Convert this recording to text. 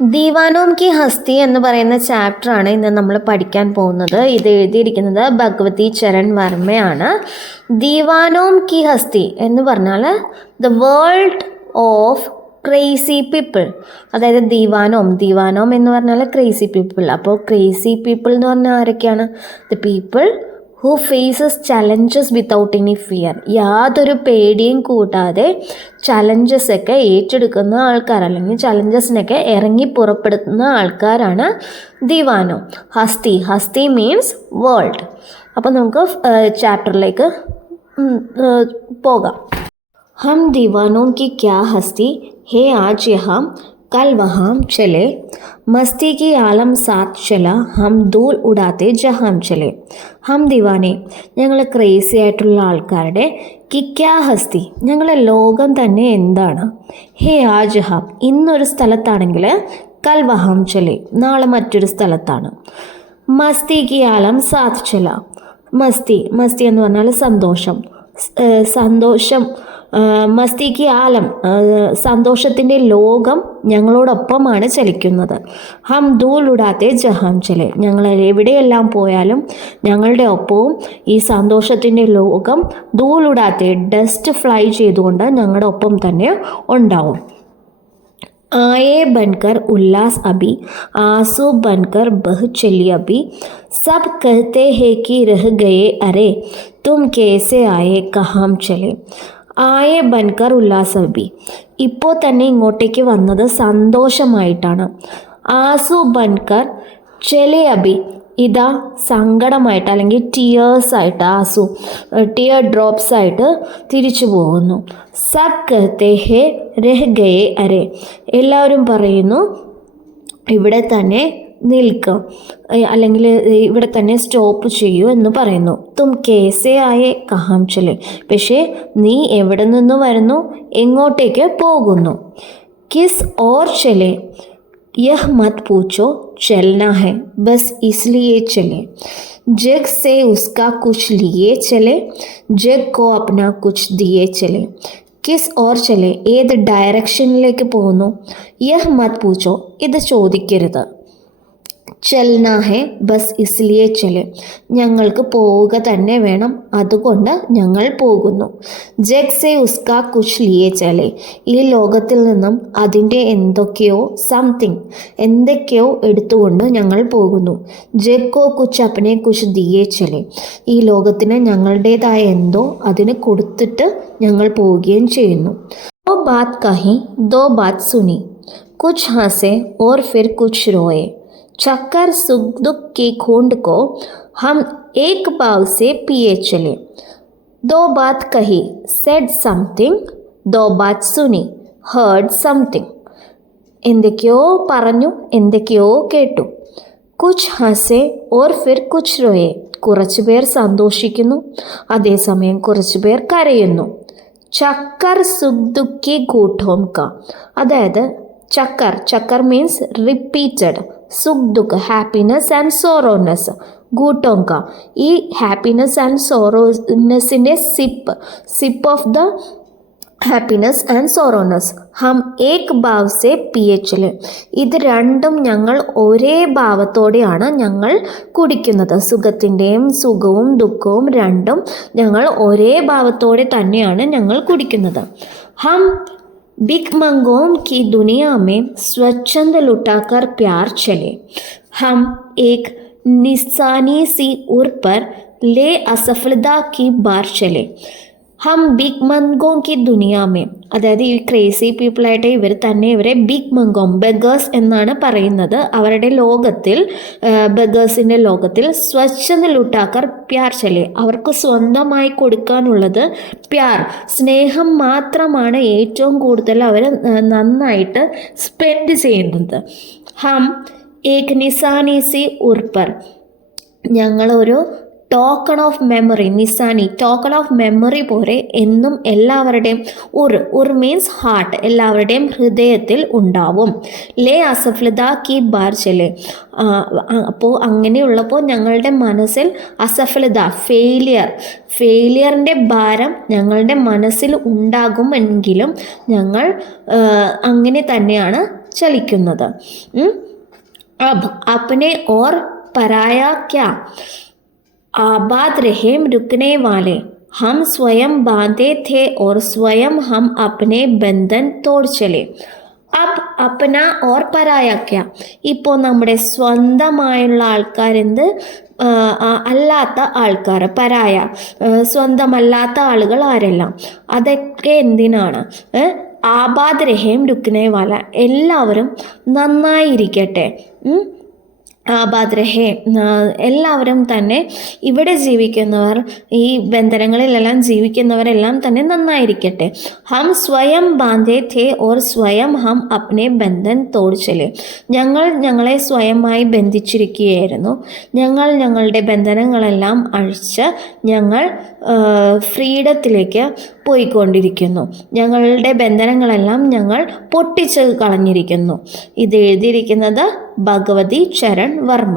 ദീവാനോം കി ഹസ്തി എന്ന് പറയുന്ന ചാപ്റ്ററാണ് ഇന്ന് നമ്മൾ പഠിക്കാൻ പോകുന്നത്. ഇത് എഴുതിയിരിക്കുന്നത് ഭഗവതി ചരൺ വർമ്മയാണ്. ദീവാനോം കി ഹസ്തി എന്ന് പറഞ്ഞാൽ the world of crazy people, അതായത് ദീവാനോം എന്ന് പറഞ്ഞാൽ ക്രേസി പീപ്പിൾ. അപ്പോൾ ക്രേസി പീപ്പിൾ എന്ന് പറഞ്ഞാൽ ആരൊക്കെയാണ്? The people who faces challenges without any fear. യാതൊരു പേടിയും കൂടാതെ ചലഞ്ചസ് ഒക്കെ ഏറ്റെടുക്കുന്ന ആൾക്കാർ, അല്ലെങ്കിൽ ചലഞ്ചസിനൊക്കെ ഇറങ്ങി പുറപ്പെടുന്ന ആൾക്കാരാണ് ദീവാനോ. Hasti means world. അപ്പോൾ നമുക്ക് ചാപ്റ്ററിലേക്ക് പോകാം. हम दीवानों की क्या हस्ती है, आज यहाँ कल वहाँ चले, मस्ती की आलम साथ चला, हम धूल उड़ाते जहाँ चले. हम ദീവാനെ, ഞങ്ങൾ ക്രേസി ആയിട്ടുള്ള ആൾക്കാരുടെ കിക്യാ ഹസ്തി, ഞങ്ങളെ ലോകം തന്നെ എന്താണ്. ഹേ ആജ് ഹം, ഇന്നൊരു സ്ഥലത്താണെങ്കിൽ കൽ വഹാം ചലെ, നാളെ മറ്റൊരു സ്ഥലത്താണ്. മസ്തി കി ആലം സാത്ത് ചല, മസ്തി എന്ന് പറഞ്ഞാൽ സന്തോഷം. മസ്തിക്ക് ആലം, സന്തോഷത്തിൻ്റെ ലോകം ഞങ്ങളോടൊപ്പമാണ് ചലിക്കുന്നത്. ഹം ധൂൽ ഉടാത്തെ ജഹാം ചലെ, ഞങ്ങൾ എവിടെയെല്ലാം പോയാലും ഞങ്ങളുടെ ഒപ്പവും ഈ സന്തോഷത്തിൻ്റെ ലോകം ധൂൽ ഉടാത്തെ, ഡസ്റ്റ് ഫ്ലൈ ചെയ്തുകൊണ്ട് ഞങ്ങളുടെ ഒപ്പം തന്നെ ഉണ്ടാവും. आए बनकर उल्लास अभी, आंसू बनकर बह चली अभी, सब कहते हैं कि रह गए अरे, तुम कैसे आए कहाँ चले. ആയ ബൻകർ ഉല്ലാസ് അബി, ഇപ്പോൾ തന്നെ ഇങ്ങോട്ടേക്ക് വന്നത് സന്തോഷമായിട്ടാണ്. ആസു ബൻകർ ചെലെ അബി, ഇതാ സങ്കടമായിട്ട് അല്ലെങ്കിൽ ടിയേഴ്സായിട്ട്, ടിയർ ഡ്രോപ്സ് ആയിട്ട് തിരിച്ചു പോകുന്നു. സബ് കഹത്തെ ഹേ രഹ് ഗയേ അരെ, എല്ലാവരും പറയുന്നു ഇവിടെ തന്നെ നിൽക്കുക, അല്ലെങ്കിൽ ഇവിടെ തന്നെ സ്റ്റോപ്പ് ചെയ്യൂ എന്ന് പറയുന്നു. തും കേസേ ആയേ കഹാം ചലെ, പക്ഷേ നീ എവിടെ നിന്ന് വരുന്നു, എങ്ങോട്ടേക്ക് പോകുന്നു. കിസ് ഓർ ചലെ, യഹ് മത് പൂച്ചോ, ചലന ഹെ ബസ് ഇസ്ലിയെ ചലെ, ജഗ് സെ ഉസ്കാ കുച്ച് ലിയേ ചലെ, jug co Apna Cooch ദിയേ ചലെ. Kiss or ചലെ, ഏത് ഡയറക്ഷനിലേക്ക് പോകുന്നു. യഹ് മത് പൂച്ചോ, ഇത് ചോദിക്കരുത്. ചലന ഹെ ബസ് ഇസ്ലിയെ ചലെ, ഞങ്ങൾക്ക് പോവുക തന്നെ വേണം, അതുകൊണ്ട് ഞങ്ങൾ പോകുന്നു. ജഗ് സെ ഉസ്കാ കുച്ച് ലിയേ ചലെ, ഈ ലോകത്തിൽ നിന്നും അതിൻ്റെ എന്തൊക്കെയോ എടുത്തുകൊണ്ട് ഞങ്ങൾ പോകുന്നു. ജഗ് കോ കുച്ച് അപ്നെ കുച്ച് ദിയേ ചലെ, ഈ ലോകത്തിന് ഞങ്ങളുടേതായ എന്തോ അതിന് കൊടുത്തിട്ട് ഞങ്ങൾ പോവുകയും ചെയ്യുന്നു. ദോ ബാത് കഹി ദോ ബാത് സുനി, കുച്ച് ഹസെ ഓർ ഫിർ കുച്ച് റോയെ, चक्कर सुख दुख की खूंड को हम एक पाव से पिए चले. दो बात कही, सेड समथिंग, दो बात सुनी, ഹേർഡ് സംതിങ്. എന്തൊക്കെയോ പറഞ്ഞു, എന്തൊക്കെയോ കേട്ടു. കുച്ച് ഹസെ ഓർ ഫിർ കുച്ച് റോയെ, കുറച്ചു പേർ സന്തോഷിക്കുന്നു, അതേസമയം കുറച്ചു പേർ കരയുന്നു. ചക്കർ സുഖ് ദുഃഖി ഗൂഠോം ക, അതായത് ചക്കർ മീൻസ് റിപ്പീറ്റഡ്, സുഖ് ദുഃഖ് ഹാപ്പിനെസ് ആൻഡ് സോറോനെസ്, ഗൂട്ടോങ്ക ഈ ഹാപ്പിനെസ് ആൻഡ് സോറോനെസ്സിൻ്റെ sip of the happiness and sorrowness. ഹം ഏക് ഭാവ് സെ പിയെ ചലെ, ഇത് രണ്ടും ഞങ്ങൾ ഒരേ ഭാവത്തോടെയാണ് ഞങ്ങൾ കുടിക്കുന്നത്. സുഖവും ദുഃഖവും രണ്ടും ഞങ്ങൾ ഒരേ ഭാവത്തോടെ തന്നെയാണ് ഞങ്ങൾ കുടിക്കുന്നത്. ഹം भिखमंगों की दुनिया में स्वच्छंद लुटाकर प्यार चले, हम एक निशानी सी उर पर ले असफलता की बार चले. ഹം ബിഗ് മംഗോം കി ദുനിയാമേ, അതായത് ഈ ക്രേസി പീപ്പിളായിട്ട് ഇവരെ ബിഗ് മംഗോം, ബെഗേഴ്സ് എന്നാണ് പറയുന്നത്. അവരുടെ ലോകത്തിൽ, ബെഗേഴ്സിൻ്റെ ലോകത്തിൽ സ്വച്ഛന്ദ ലുട്ടാക്കർ പ്യാർ ചലെ, അവർക്ക് സ്വന്തമായി കൊടുക്കാനുള്ളത് പ്യാർ, സ്നേഹം മാത്രമാണ് ഏറ്റവും കൂടുതൽ അവർ നന്നായിട്ട് സ്പെൻഡ് ചെയ്യുന്നത്. ഹം ഏക് നിസാനി സി ഉർപ്പർ, ഞങ്ങളൊരു ടോക്കൺ ഓഫ് മെമ്മറി, നിസാനി ടോക്കൺ ഓഫ് മെമ്മറി പോലെ എന്നും എല്ലാവരുടെയും ഉർ മീൻസ് ഹാർട്ട്, എല്ലാവരുടെയും ഹൃദയത്തിൽ ഉണ്ടാവും. ലേ അസഫലത കി ബാർ ചലെ, അപ്പോൾ അങ്ങനെയുള്ളപ്പോൾ ഞങ്ങളുടെ മനസ്സിൽ അസഫലത, ഫെയിലിയറിൻ്റെ ഭാരം ഞങ്ങളുടെ മനസ്സിൽ ഉണ്ടാകുമെങ്കിലും ഞങ്ങൾ അങ്ങനെ തന്നെയാണ് ചലിക്കുന്നത്. अब अपने और पराया क्या, आबाद रहे रुकने वाले, हम स्वयं बांधे थे और स्वयं हम अपने बंधन तोड़ चले. അബ് അപ്ന ഓർ പരായക്ക, ഇപ്പോൾ നമ്മുടെ സ്വന്തമായുള്ള ആൾക്കാരെന്ത്, അല്ലാത്ത ആൾക്കാർ, പരായ സ്വന്തമല്ലാത്ത ആളുകൾ ആരെല്ലാം, അതൊക്കെ എന്തിനാണ്? ആബാദ് രഹേം രുക്നെ വാല, എല്ലാവരും നന്നായിരിക്കട്ടെ. ആബാദ് രഹേ, എല്ലാവരും തന്നെ, ഇവിടെ ജീവിക്കുന്നവർ, ഈ ബന്ധനങ്ങളിലെല്ലാം ജീവിക്കുന്നവരെല്ലാം തന്നെ നന്നായിരിക്കട്ടെ. ഹം സ്വയം ബാന്ധേ ഥേ ഓർ സ്വയം ഹം അപ്നെ ബന്ധൻ തോട് ചലെ, ഞങ്ങൾ ഞങ്ങളെ സ്വയമായി ബന്ധിച്ചിരിക്കുകയായിരുന്നു, ഞങ്ങൾ ഞങ്ങളുടെ ബന്ധനങ്ങളെല്ലാം അഴിച്ച് ഞങ്ങൾ ഫ്രീഡത്തിലേക്ക് പോയിക്കൊണ്ടിരിക്കുന്നു, ഞങ്ങളുടെ ബന്ധനങ്ങളെല്ലാം ഞങ്ങൾ പൊട്ടിച്ച് കളഞ്ഞിരിക്കുന്നു. ഇത് എഴുതിയിരിക്കുന്നത് ഭഗവതി ചരൺ വർമ്മ.